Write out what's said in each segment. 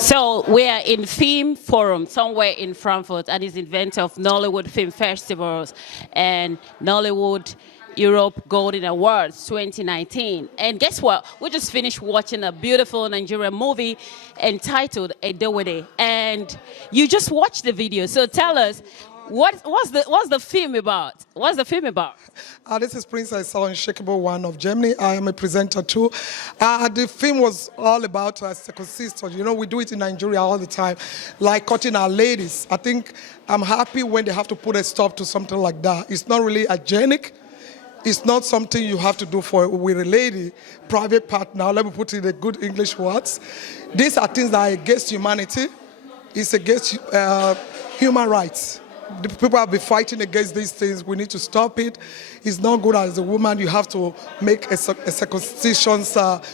So we are in FilmForum, somewhere in Frankfurt, and is inventor of Nollywood Film Festivals and Nollywood Europe Golden Awards 2019. And guess what? We just finished watching a beautiful Nigerian movie entitled WEDE. And you just watched the video. So tell us, what's the film about? What's the film about? This is Princess Unshakable One of Germany. I am a presenter too. The film was all about circumcision. You know, we do it in Nigeria all the time, like cutting our ladies. I think I'm happy when they have to put a stop to something like that. It's not really hygienic. It's not something you have to do with a lady, private partner. Let me put it in the good English words. These are things that are against humanity. It's against human rights. The people have been fighting against these things. We need to stop it. It's not good as a woman. You have to make a circumcision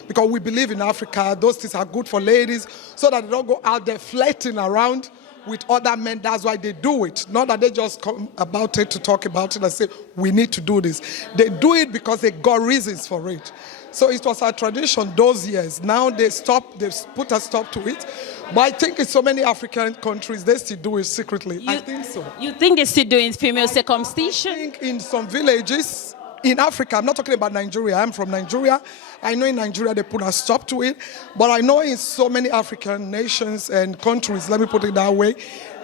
because we believe in Africa. Those things are good for ladies so that they don't go out there flirting around with other men. That's why they do it. Not that they just come about it to talk about it and say, we need to do this. They do it because they got reasons for it. So it was a tradition those years. Now they've put a stop to it. But I think in so many African countries, they still do it secretly. I think so. You think they're still doing female circumcision? I think in some villages in Africa, I'm not talking about Nigeria, I'm from Nigeria. I know in Nigeria they put a stop to it. But I know in so many African nations and countries, let me put it that way,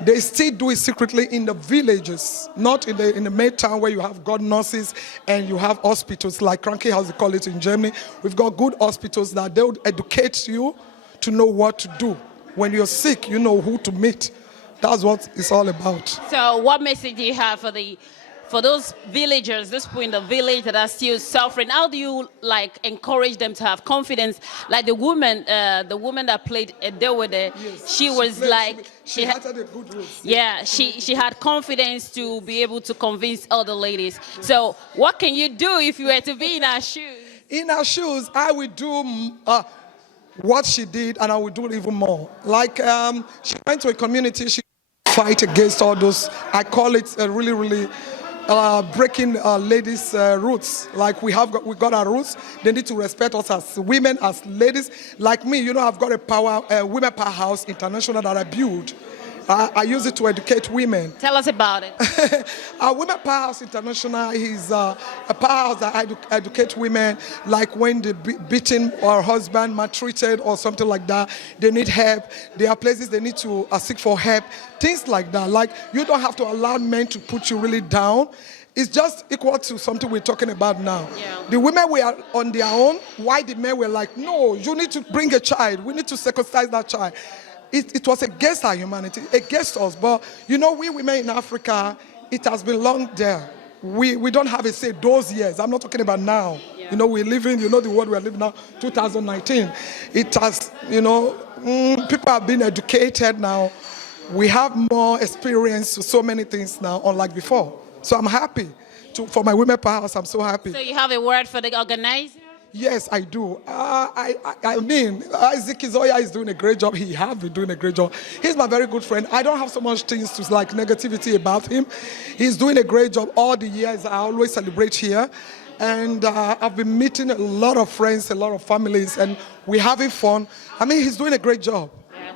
they still do it secretly in the villages, not in the main town where you have good nurses and you have hospitals like Krankenhaus, they call it in Germany. We've got good hospitals that they would educate you to know what to do. When you're sick, you know who to meet. That's what it's all about. So what message do you have for those villagers, those people in the village that are still suffering? How do you encourage them to have confidence? Like the woman that played WEDE, yes, she was she had a good roots. Yeah, she had confidence to be able to convince other ladies. So what can you do if you were to be in her shoes? In her shoes, I would do what she did, and I would do it even more. Like she went to a community, she fight against all those, I call it really breaking ladies' roots. Like we got our roots. They need to respect us as women, as ladies. Like me, you know, I've got a women powerhouse international that I build. I use it to educate women. Tell us about it. Our Women Powerhouse International is a powerhouse that educate women, like when they're beaten or husband, maltreated or something like that. They need help. There are places they need to seek for help. Things like that. Like you don't have to allow men to put you really down. It's just equal to something we're talking about now. Yeah. The women were on their own. Why the men were like, no, you need to bring a child. We need to circumcise that child. It was against our humanity, against us. But, you know, we women in Africa, it has been long there. We don't have a say those years. I'm not talking about now. Yeah. You know, we're living, you know the world we're living now, 2019. It has, you know, people have been educated now. We have more experience with so many things now, unlike before. So I'm happy. For my Women Powerhouse, I'm so happy. So you have a word for the organizer? Yes, I do. I mean, Isaac Izoya is doing a great job. He has been doing a great job. He's my very good friend. I don't have so much things to like negativity about him. He's doing a great job all the years. I always celebrate here. And I've been meeting a lot of friends, a lot of families, and we're having fun. I mean, he's doing a great job.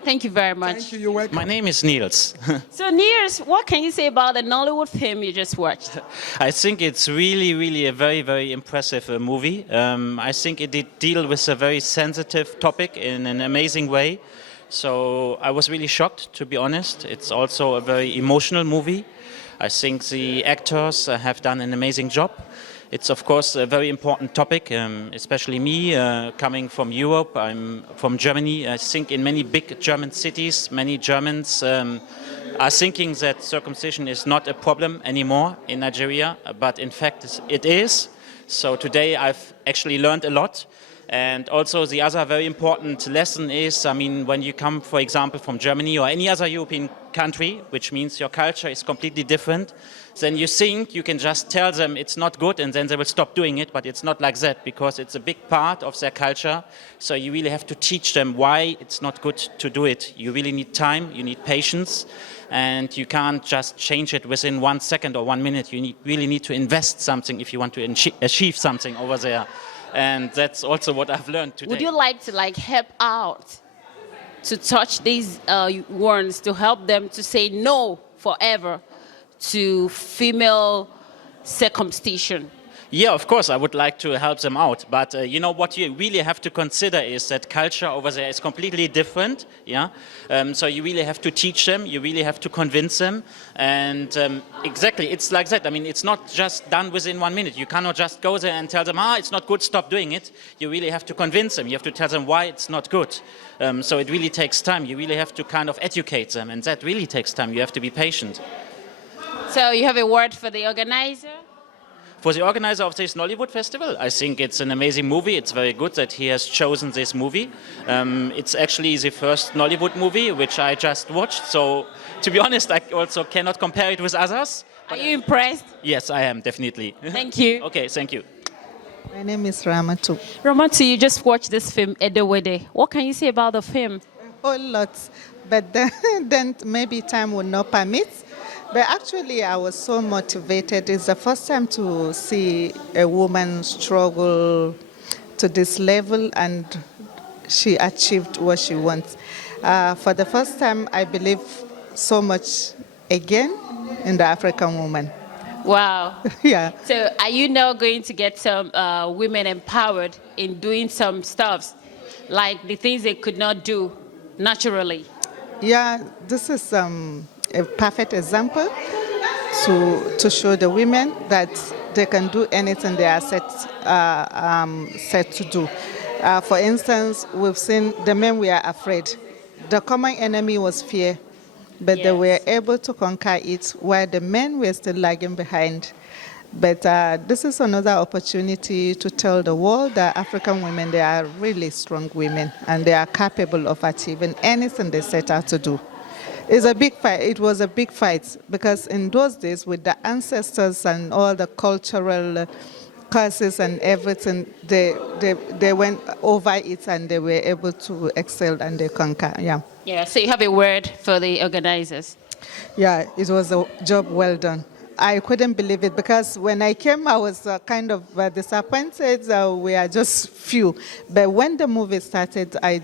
Thank you very much. Thank you. You're welcome. My name is Niels. So Niels, what can you say about the Nollywood film you just watched? I think it's really a very impressive movie. I think it did deal with a very sensitive topic in an amazing way. So I was really shocked, to be honest. It's also a very emotional movie. I think the actors have done an amazing job. It's of course a very important topic, especially me, coming from Europe. I'm from Germany. I think in many big German cities, many Germans are thinking that circumcision is not a problem anymore in Nigeria, but in fact it is. So today I've actually learned a lot. And also the other very important lesson is, I mean, when you come, for example, from Germany or any other European country, which means your culture is completely different, then you think you can just tell them it's not good and then they will stop doing it, but it's not like that because it's a big part of their culture. So you really have to teach them why it's not good to do it. You really need time, you need patience, and you can't just change it within 1 second or 1 minute. You really need to invest something if you want to achieve something over there. And that's also what I've learned today. Would you like to help out to touch these ones to help them to say no forever to female circumcision? Yeah, of course, I would like to help them out. But you know, what you really have to consider is that culture over there is completely different. Yeah, so you really have to teach them. You really have to convince them. And exactly, it's like that. I mean, it's not just done within 1 minute. You cannot just go there and tell them, it's not good, stop doing it. You really have to convince them. You have to tell them why it's not good. So it really takes time. You really have to kind of educate them. And that really takes time. You have to be patient. So you have a word for the organizer? For the organizer of this Nollywood festival, I think it's an amazing movie. It's very good that he has chosen this movie. It's actually the first Nollywood movie which I just watched. So, to be honest, I also cannot compare it with others. Are you impressed? Yes, I am, definitely. Thank you. Okay, thank you. My name is Ramatu. Ramatu, you just watched this film, WEDE. What can you say about the film? A whole lot, but then maybe time will not permit. But actually, I was so motivated. It's the first time to see a woman struggle to this level, and she achieved what she wants. For the first time, I believe so much again in the African woman. Wow. Yeah. So are you now going to get some women empowered in doing some stuff, like the things they could not do naturally? Yeah, this is a perfect example to show the women that they can do anything they are set to do. For instance, we've seen the men were afraid. The common enemy was fear, but they were able to conquer it while the men were still lagging behind. But this is another opportunity to tell the world that African women, they are really strong women and they are capable of achieving anything they set out to do. It's a big fight. It was a big fight because in those days, with the ancestors and all the cultural curses and everything, they went over it and they were able to excel and they conquer. Yeah. Yeah. So you have a word for the organizers? Yeah, it was a job well done. I couldn't believe it because when I came, I was kind of disappointed. We are just few, but when the movie started, I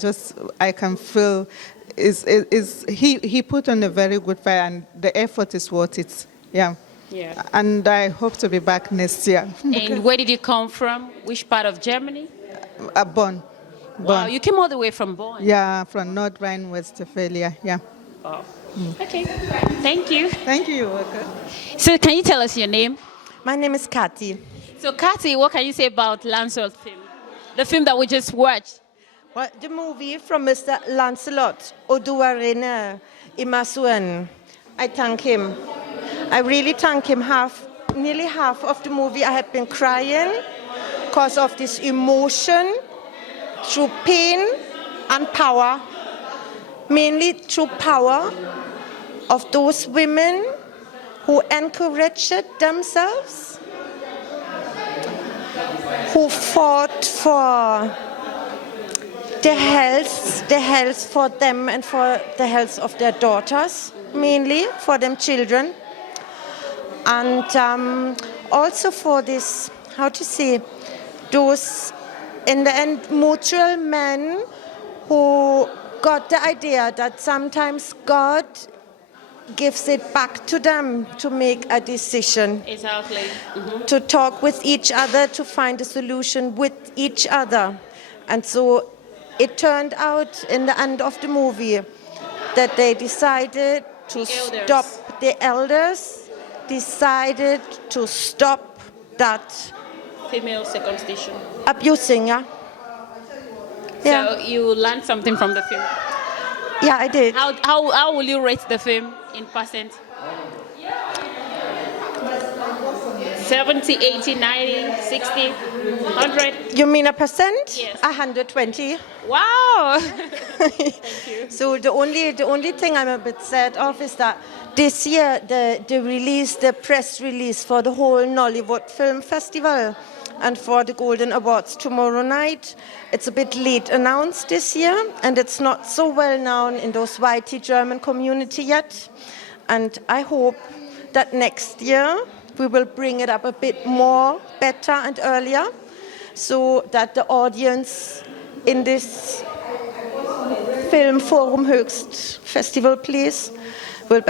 can feel. He put on a very good fight, and the effort is worth it. Yeah. Yeah. And I hope to be back next year. And where did you come from? Which part of Germany? Bonn. Wow, you came all the way from Bonn. Yeah, from North Rhine-Westphalia. Yeah. Wow. Okay. Thank you. Thank you. Okay. So can you tell us your name? My name is Kathy. So Kathy, what can you say about Lancelot film? The film that we just watched. Well, the movie from Mr. Lancelot Oduwarena Imasuen. I thank him. I really thank him. Nearly half of the movie I had been crying because of this emotion through pain and power. Mainly through power of those women who encouraged themselves, who fought for the health for them and for the health of their daughters, mainly for them children, and also for this, those in the end mutual men who got the idea that sometimes God gives it back to them to make a decision. Exactly. Mm-hmm. To talk with each other, to find a solution with each other. And so it turned out in the end of the movie that they decided to stop, the elders decided to stop that Female circumcision. abusing, yeah. So you learned something from the film. Yeah, I did. How will you rate the film in percent? 70, 80, 90, 60, 100? You mean a percent? Yes. 120. Wow! So the only thing I'm a bit sad of is that this year the press release for the whole Nollywood Film Festival and for the Golden Awards tomorrow night, it's a bit late announced this year, and it's not so well known in those YT German community yet. And I hope that next year we will bring it up a bit more, better and earlier, so that the audience in this FilmForum Höchst festival place will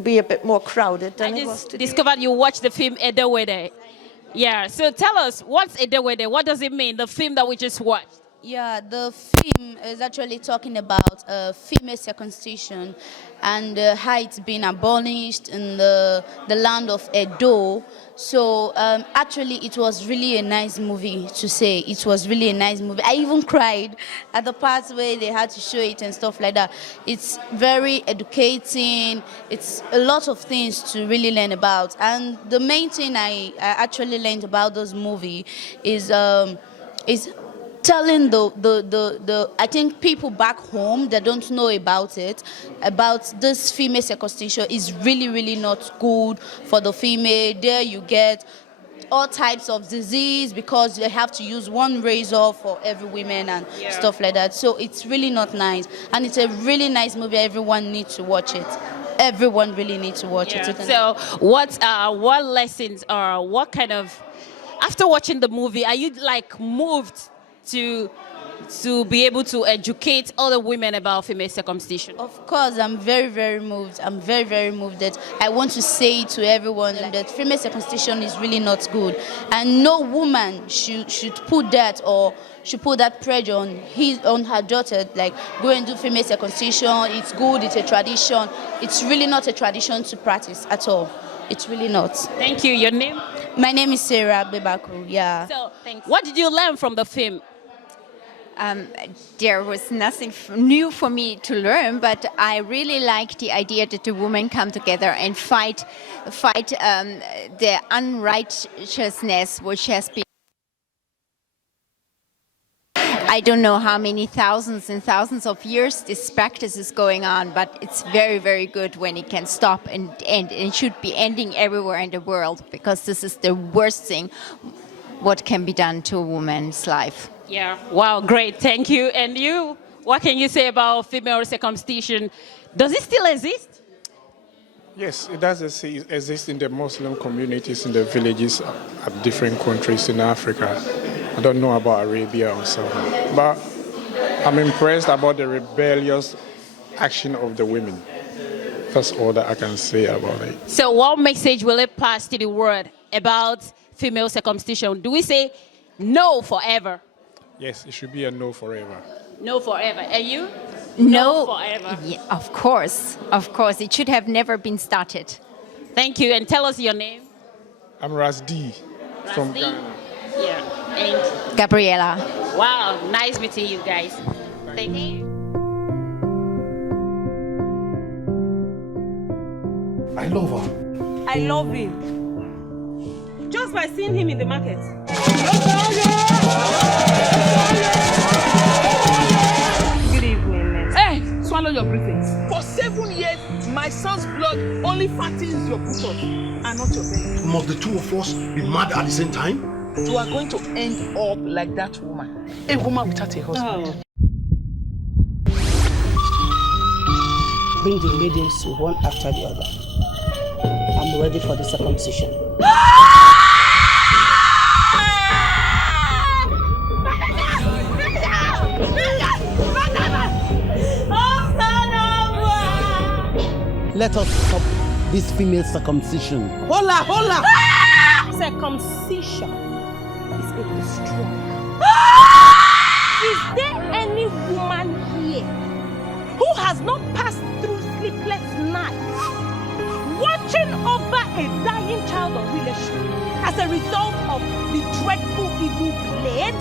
be a bit more crowded than it was just today. discovered you watched the film WEDE. Yeah, so tell us, what's WEDE? What does it mean, the film that we just watched? Yeah, the film is actually talking about female circumcision and how it's been abolished in the land of Edo. So actually it was really a nice movie to say. It was really a nice movie. I even cried at the parts where they had to show it and stuff like that. It's very educating. It's a lot of things to really learn about. And the main thing I actually learned about this movie is telling I think people back home that don't know about it, about this female circumcision is really, really not good for the female. There you get all types of disease because they have to use one razor for every woman and stuff like that. So it's really not nice. And it's a really nice movie. Everyone needs to watch it. Everyone really needs to watch it. So what lessons or what kind of, after watching the movie, are you like moved to be able to educate other women about female circumcision? Of course, I'm very, very moved. I'm very, very moved that I want to say to everyone that female circumcision is really not good. And no woman should put that or should put that pressure on her daughter, like go and do female circumcision. It's good, it's a tradition. It's really not a tradition to practice at all. It's really not. Thank you. Your name? My name is Sarah Bebaku, yeah. So, what did you learn from the film? There was nothing new for me to learn, but I really like the idea that the women come together and fight the unrighteousness which has been. I don't know how many thousands and thousands of years this practice is going on, but it's very, very good when it can stop and end. And it should be ending everywhere in the world because this is the worst thing what can be done to a woman's life. Yeah, wow, great, thank you. And you, what can you say about female circumcision? Does it still exist? Yes, it does exist in the Muslim communities in the villages of different countries in Africa. I don't know about Arabia or something, but I'm impressed about the rebellious action of the women. That's all that I can say about it. So what message will it pass to the world about female circumcision? Do we say no forever? Yes, it should be a no forever. No forever. And you? No forever. Yeah, of course. It should have never been started. Thank you. And tell us your name. I'm Rasdi from Rasdi? Ghana. Yeah. And Gabriela. wow, nice meeting you guys. Thank you. I love her. I love him. Just by seeing him in the market. Good evening. Hey, swallow your breathing. For 7 years, my son's blood only fattens your buttock and not your belly. Must the two of us be mad at the same time? You are going to end up like that woman. A woman without a husband. Oh. Bring the ingredients one after the other. I'm ready for the circumcision. Let us stop this female circumcision. Hola! Circumcision is a destroyer. Is there any woman here who has not passed through sleepless nights, watching over a dying child of relation as a result of the dreadful evil played?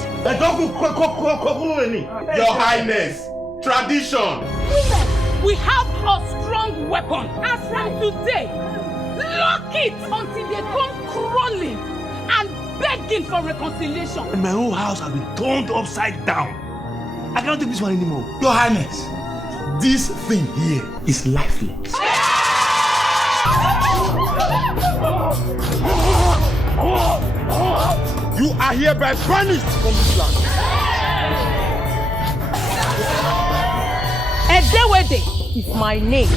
Your Highness, tradition. Women, we have a strong weapon. As from today, lock it until they come crawling and begging for reconciliation. And my whole house has been turned upside down. I cannot take this one anymore. Your Highness, this thing here is lifeless. You are hereby banished from this land. WEDE is my name.